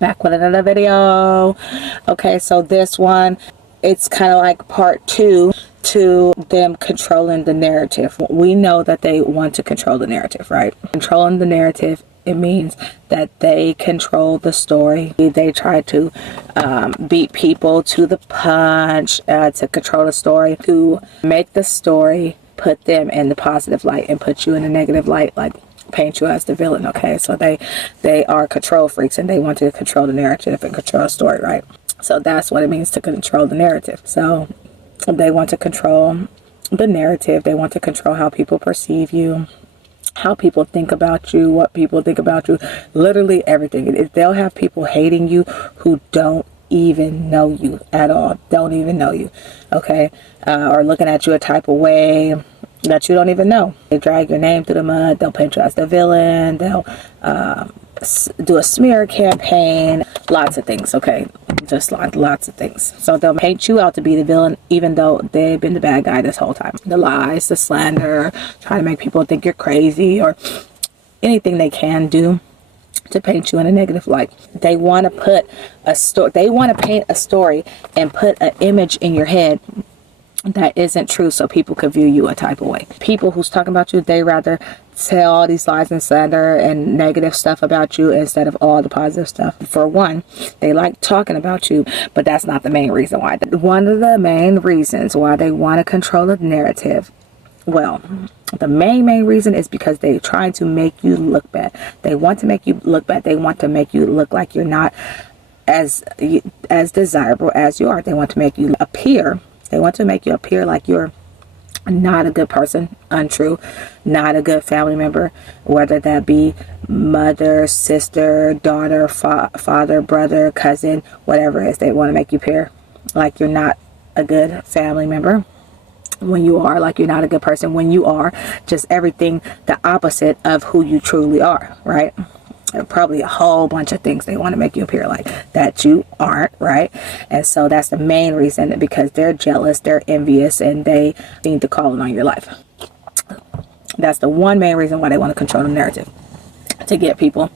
Back with another video. Okay, so this one, it's kind of like part 2 to them controlling the narrative. We know that they want to control the narrative, right? Controlling the narrative, it means that they control the story. They try to beat people to the punch, to control the story, to make the story put them in the positive light and put you in the negative light, like paint you as the villain. Okay, so they are control freaks, and they want to control the narrative and control the story, right? So that's what it means to control the narrative. So they want to control the narrative. They want to control how people perceive you, how people think about you, what people think about you, literally everything. They'll have people hating you who don't even know you at all, don't even know you, okay, or looking at you a type of way that you don't even know. They drag your name through the mud. They'll paint you as the villain. They'll do a smear campaign, lots of things, okay, just lots of things. So they'll paint you out to be the villain even though they've been the bad guy this whole time. The lies, the slander, trying to make people think you're crazy, or anything they can do to paint you in a negative light. They want to put a story, they want to paint a story and put an image in your head that isn't true, so people could view you a type of way. People who's talking about you, they rather tell all these lies and slander and negative stuff about you instead of all the positive stuff. For one, they like talking about you, but that's not the main reason why. One of the main reasons why they want to control the narrative, well, the main reason is because they try to make you look bad. They want to make you look bad. They want to make you look like you're not as desirable as you are. They want to make you appear. They want to make you appear like you're not a good person, untrue, not a good family member, whether that be mother, sister, daughter, father, brother, cousin, whatever it is. They want to make you appear like you're not a good family member, when you are, like you're not a good person, when you are just everything the opposite of who you truly are, right? Probably a whole bunch of things they want to make you appear like that you aren't, right? And so that's the main reason, because they're jealous, they're envious, and they need to call it on your life. That's the one main reason why they want to control the narrative, to get people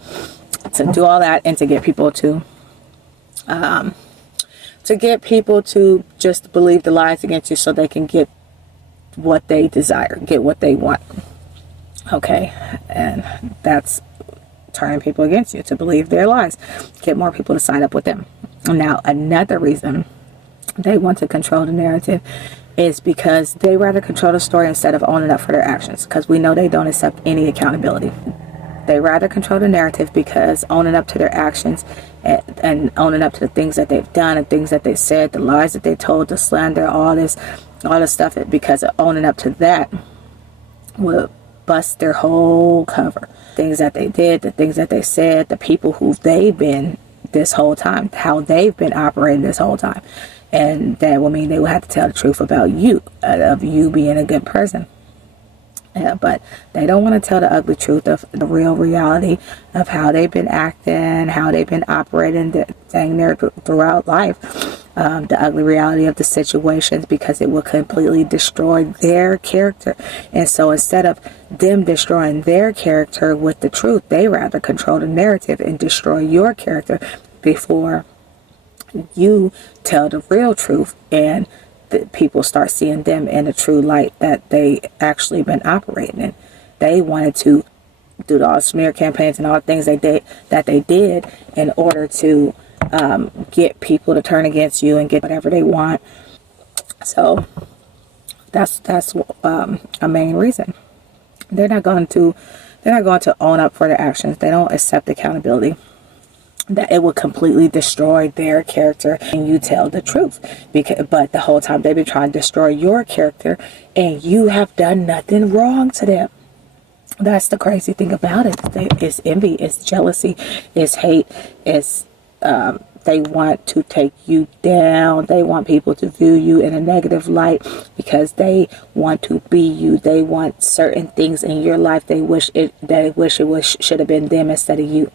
to do all that, and to get people to just believe the lies against you so they can get what they desire, get what they want. Okay, and that's turning people against you, to believe their lies, get more people to sign up with them. Now, another reason they want to control the narrative is because they rather control the story instead of owning up for their actions, because we know they don't accept any accountability. They rather control the narrative because owning up to their actions and owning up to the things that they've done and things that they said, the lies that they told, the slander, all this stuff, because of owning up to that will bust their whole cover. Things that they did, the things that they said, the people who they've been this whole time, how they've been operating this whole time. And that will mean they will have to tell the truth about you, of you being a good person. Yeah, but they don't want to tell the ugly truth of the real reality of how they've been acting, how they've been operating dang near throughout life. The ugly reality of the situations, because it will completely destroy their character. And so instead of them destroying their character with the truth, they rather control the narrative and destroy your character before you tell the real truth and people start seeing them in the true light that they actually been operating in. They wanted to do all the smear campaigns and all the things they did in order to get people to turn against you and get whatever they want. So that's a main reason. They're not going to own up for their actions. They don't accept accountability. That it will completely destroy their character and you tell the truth, but the whole time they've been trying to destroy your character and you have done nothing wrong to them. That's the crazy thing about it. It's envy, it's jealousy, it's hate, it's they want to take you down. They want people to view you in a negative light because they want to be you. They want certain things in your life they wish it should have been them instead of you.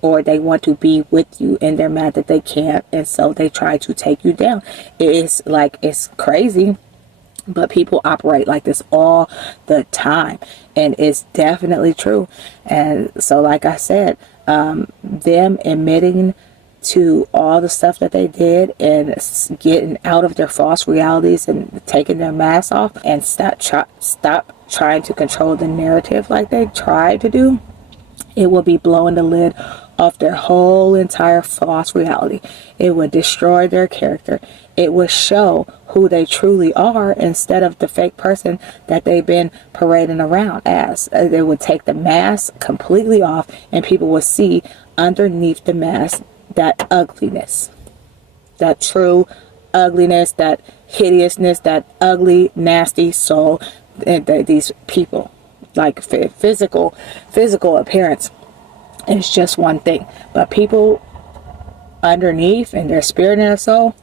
Or they want to be with you and they're mad that they can't, and so they try to take you down. It's crazy, but people operate like this all the time, and it's definitely true. And so like I said, them admitting to all the stuff that they did and getting out of their false realities and taking their masks off and stop trying to control the narrative like they tried to do, it will be blowing the lid off their whole entire false reality. It would destroy their character. It would show who they truly are instead of the fake person that they've been parading around as. They would take the mask completely off and people would see underneath the mask that ugliness, that true ugliness, that hideousness, that ugly, nasty soul. And these people, like physical appearance is just one thing, but people underneath and their spirit and their soul,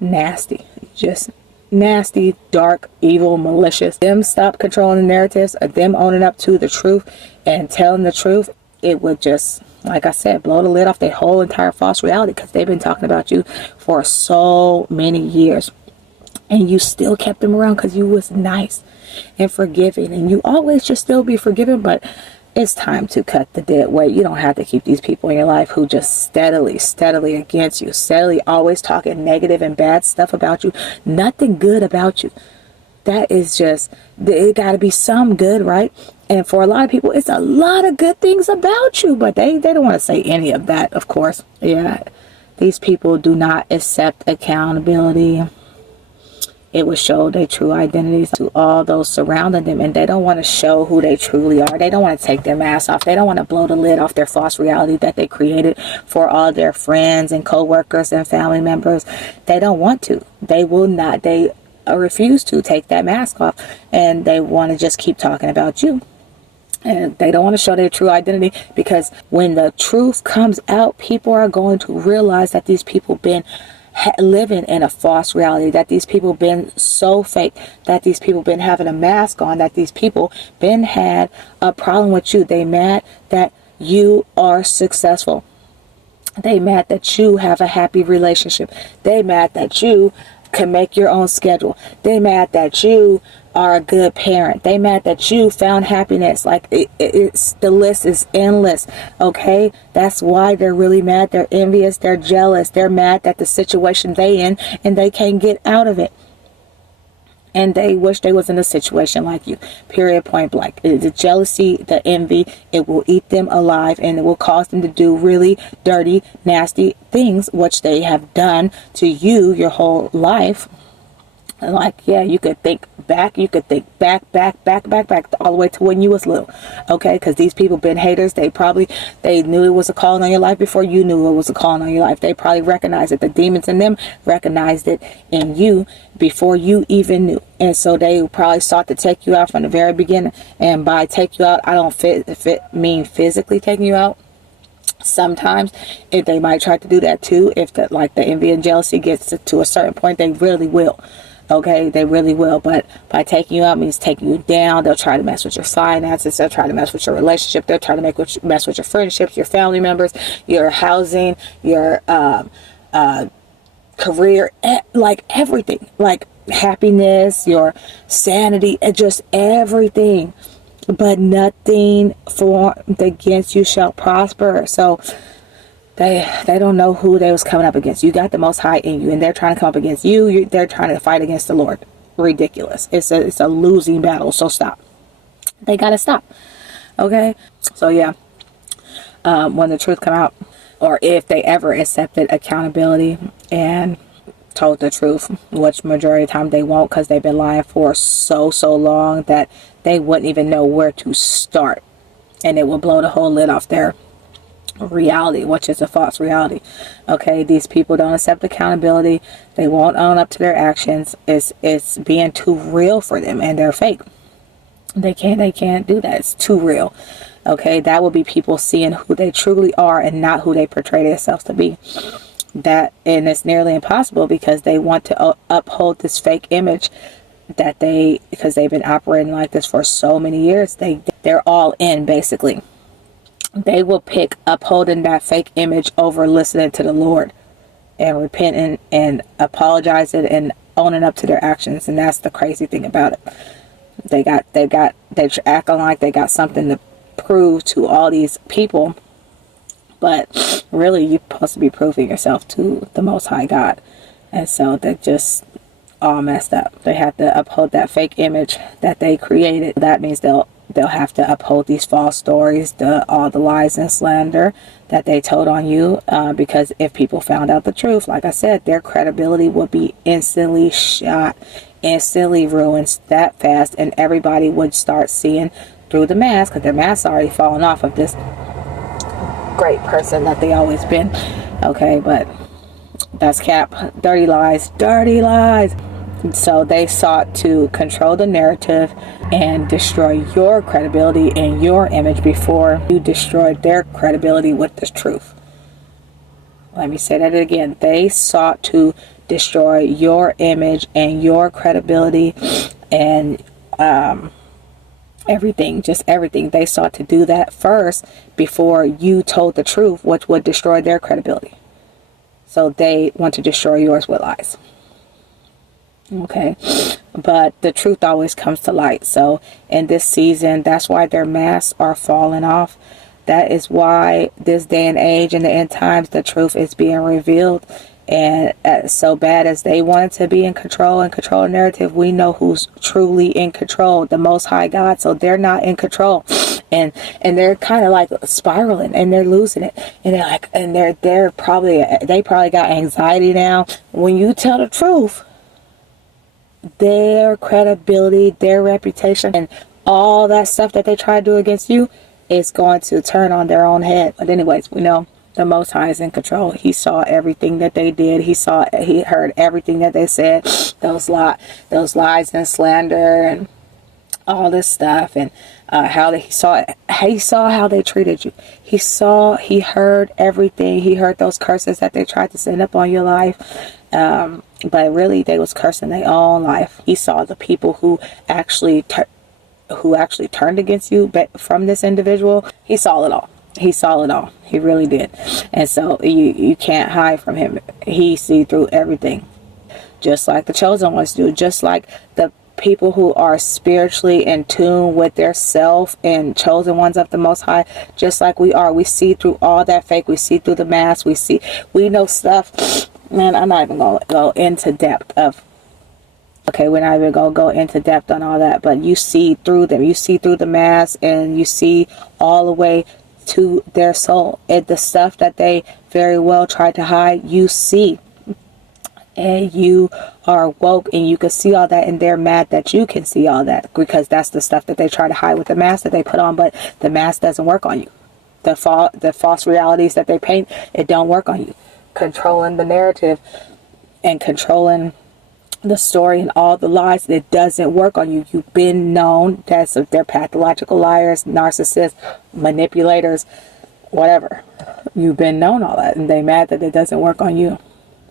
nasty, just nasty, dark, evil, malicious. Them stop controlling the narratives, or them owning up to the truth and telling the truth, it would just, like I said, blow the lid off their whole entire false reality, because they've been talking about you for so many years and you still kept them around because you was nice and forgiving, and you always just still be forgiven. But it's time to cut the dead weight. You don't have to keep these people in your life who just steadily against you, steadily always talking negative and bad stuff about you, nothing good about you. That is just, it got to be some good, right? And for a lot of people, it's a lot of good things about you, but they don't want to say any of that, of course. Yeah, these people do not accept accountability. It will show their true identities to all those surrounding them, and they don't want to show who they truly are. They don't want to take their mask off. They don't want to blow the lid off their false reality that they created for all their friends and co-workers and family members. They don't want to. They will not. They refuse to take that mask off, and they want to just keep talking about you. And they don't want to show their true identity, because when the truth comes out, people are going to realize that these people been living in a false reality, that these people been so fake, that these people been having a mask on, that these people been had a problem with you. They mad that you are successful. They mad that you have a happy relationship. They mad that you can make your own schedule. They mad that you are a good parent. They mad that you found happiness. Like it's the list is endless. Okay, that's why they're really mad. They're envious. They're jealous. They're mad that the situation they in and they can't get out of it. And they wish they was in a situation like you. Period, point blank. The jealousy, the envy, it will eat them alive, and it will cause them to do really dirty, nasty things, which they have done to you your whole life. And like, yeah, you could think back, all the way to when you was little. Okay, because these people been haters. They knew it was a calling on your life before you knew it was a calling on your life. They probably recognized it. The demons in them recognized it in you before you even knew. And so they probably sought to take you out from the very beginning. And by take you out, I don't mean physically taking you out. Sometimes if they might try to do that too, if the envy and jealousy gets to a certain point, they really will. Okay, they really will. But by taking you out means taking you down. They'll try to mess with your finances. They'll try to mess with your relationship. They'll try to mess with your friendships, your family members, your housing, your career, like everything, like happiness, your sanity, and just everything. But nothing formed against you shall prosper. So they don't know who they was coming up against. You got the Most High in you, and they're trying to come up against you. They're trying to fight against the Lord. Ridiculous. It's a losing battle. So stop. They gotta stop. Okay. So yeah, when the truth come out, or if they ever accepted accountability and told the truth, which majority of the time they won't, because they've been lying for so long that they wouldn't even know where to start, and it will blow the whole lid off their reality, which is a false reality. Okay, these people don't accept accountability. They won't own up to their actions. It's being too real for them, and they're fake. They can't do that. It's too real. Okay, that will be people seeing who they truly are and not who they portray themselves to be. And it's nearly impossible, because they want to uphold this fake image because they've been operating like this for so many years. They're all in, basically. They will pick upholding that fake image over listening to the Lord and repenting and apologizing and owning up to their actions. And that's the crazy thing about it. They're acting like they got something to prove to all these people, But really, you're supposed to be proving yourself to the Most High God. And so that just all messed up. They have to uphold that fake image that they created. That means they'll have to uphold these false stories, all the lies and slander that they told on you, because if people found out the truth, like I said, their credibility would be instantly shot, instantly ruined that fast, and everybody would start seeing through the mask, because their mask's already fallen off of this great person that they always been. Okay, but that's cap. Dirty lies, dirty lies. So they sought to control the narrative and destroy your credibility and your image before you destroyed their credibility with the truth. Let me say that again. They sought to destroy your image and your credibility and everything, just everything. They sought to do that first before you told the truth, which would destroy their credibility. So they want to destroy yours with lies. Okay, but the truth always comes to light. So in this season, that's why their masks are falling off. That is why this day and age in the end times, the truth is being revealed. And so bad as they wanted to be in control and control the narrative, we know who's truly in control, the Most High God. So they're not in control, and they're kind of like spiraling, and they're losing it, and they're like, and they probably got anxiety now. When you tell the truth, their credibility, their reputation, and all that stuff that they try to do against you is going to turn on their own head. But anyways, we know the Most High is in control. He saw everything that they did. He heard everything that they said. Those lies and slander and all this stuff, and he saw how they treated you. He heard everything. He heard those curses that they tried to send up on your life. But really, they was cursing their own life. He saw the people who actually turned against you, but from this individual, he saw it all. He saw it all. He really did. And so you can't hide from him. He see through everything, just like the chosen ones do, just like the people who are spiritually in tune with their self and chosen ones of the Most High, just like we are. We see through all that fake. We see through the mask. We know stuff. Man, I'm not even going to go into depth of, okay, we're not even going to go into depth on all that, but you see through them. You see through the mask, and you see all the way to their soul. And the stuff that they very well tried to hide, you see. And you are woke, and you can see all that, and they're mad that you can see all that, because that's the stuff that they try to hide with the mask that they put on, but the mask doesn't work on you. The false realities that they paint, it don't work on you. Controlling the narrative and controlling the story and all the lies, it doesn't work on you. You've been known that they're pathological liars, narcissists, manipulators, whatever. You've been known all that, and they mad that it doesn't work on you.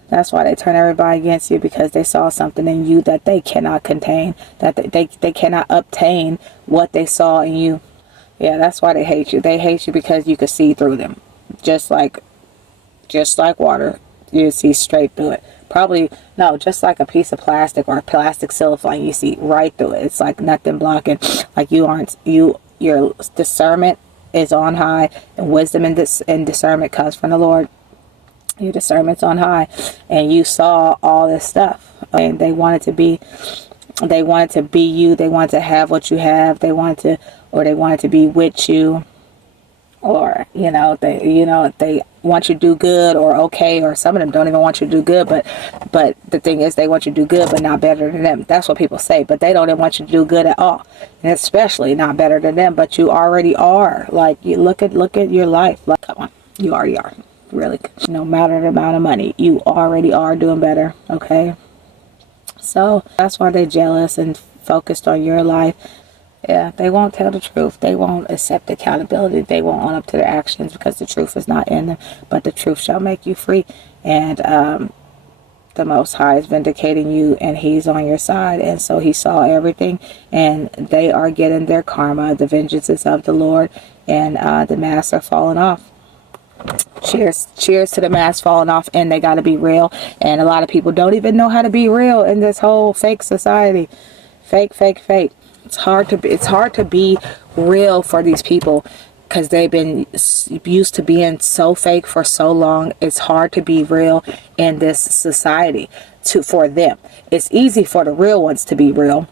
That's why they turn everybody against you, because they saw something in you that they cannot contain, that they cannot obtain what they saw in you. Yeah, that's why they hate you. They hate you because you can see through them. Just like water, you see straight through it. Probably, no, just like a piece of plastic or a plastic cellophane, you see right through it. It's like nothing blocking. Like your discernment is on high, and wisdom and discernment comes from the Lord. Your discernment's on high, and you saw all this stuff, and they wanted to be you. They wanted to have what you have. They wanted to be with you, or they want you to do good or okay, or some of them don't even want you to do good, but the thing is, they want you to do good but not better than them. That's what people say, but they don't even want you to do good at all, and especially not better than them. But you already are. Like, you look at your life. Like, come on, you already are. Really, no matter the amount of money, you already are doing better. Okay, so that's why they're jealous and focused on your life. Yeah, they won't tell the truth. They won't accept accountability. They won't own up to their actions, because the truth is not in them. But the truth shall make you free. And the Most High is vindicating you, and He's on your side. And so He saw everything, and they are getting their karma. The vengeance is of the Lord, and the masks are falling off. Cheers to the mask falling off, and they got to be real. And a lot of people don't even know how to be real in this whole fake society. Fake. It's hard to be real for these people. because they've been used to being so fake for so long. It's hard to be real in this society for them. It's easy for the real ones to be real,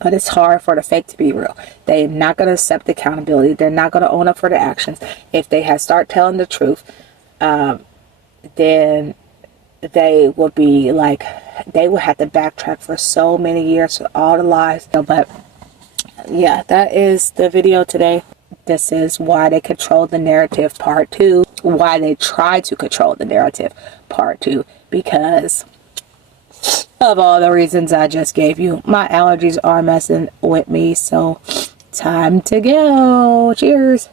but it's hard for the fake to be real. They're not going to accept accountability. They're not going to own up for their actions. If they start telling the truth, then they will be like, they will have to backtrack for so many years for all the lies. But yeah, that is the video today. This is why they control the narrative, part 2. Why they try to control the narrative, part 2. Because of all the reasons I just gave you. My allergies are messing with me, so time to go. Cheers.